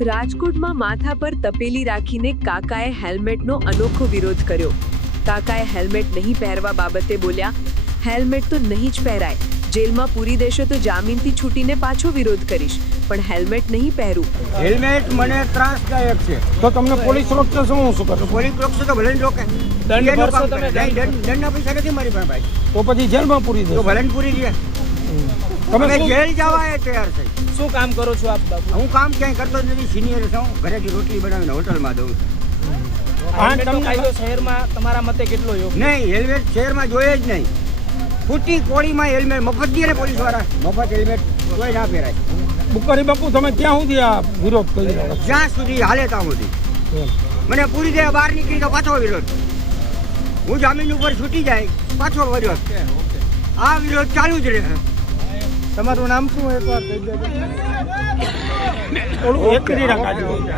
રાજકોટમાં માથા પર તપેલી રાખીને કાકાએ હેલ્મેટનો અનોખો વિરોધ કર્યો. કાકાએ હેલ્મેટ નહીં પહેરવા બાબતે બોલ્યા, હેલ્મેટ તો નહીં જ પહેરાય, જેલમાં પૂરી દેશો તો જામીનથી છૂટીને પાછો વિરોધ કરીશ, પણ હેલ્મેટ નહીં પહેરું. હેલ્મેટ મને ત્રાસદાયક છે. તો તમને પોલીસ રોકશે શું કરો? પોલીસ રોકશે તો ભલે ને રોકે. દંડ ભરશો તમે? દંડના પૈસા નથી મારી પાસે ભાઈ. તો પછી જેલમાં પૂરી તો દો. ભલે ને પૂરી દે. તમે અમે શું- જેલ જવા એ તૈયાર થઈ. શું કામ કરો છો આપ બાબુ? હું કામ ક્યાંય કરતો જ નથી. સિનિયર છું. ઘરેથી રોટલી બનાવીને હોટલમાં દઉં છું. હેલ્મેટનો કાયદો શહેરમાં તમારા મતે કેટલો યોગ્ય? નહીં, હેલ્મેટ શહેરમાં જોઈએ જ નહીં. ખોટી કોળીમાં હેલ્મેટ મફત દે ને પોલીસ વાળા. મફત હેલ્મેટ કોઈ ના પહેરાય. બુકારી બાપુ તમે ક્યાં સુધી આ વિરોધ કરી રહ્યા છો? જ્યાં સુધી હાલે ત્યાં સુધી. મને પૂરી દે બહાર નીકળી તો પાછો વિરોધ. હું જામીન ઉપર છૂટી જાય પાછો વિરોધ. આ વિરોધ ચાલુ જ રહે. તમારું નામ શું એકવાર કહી દેજો. થોડું એક કરી રાખજો.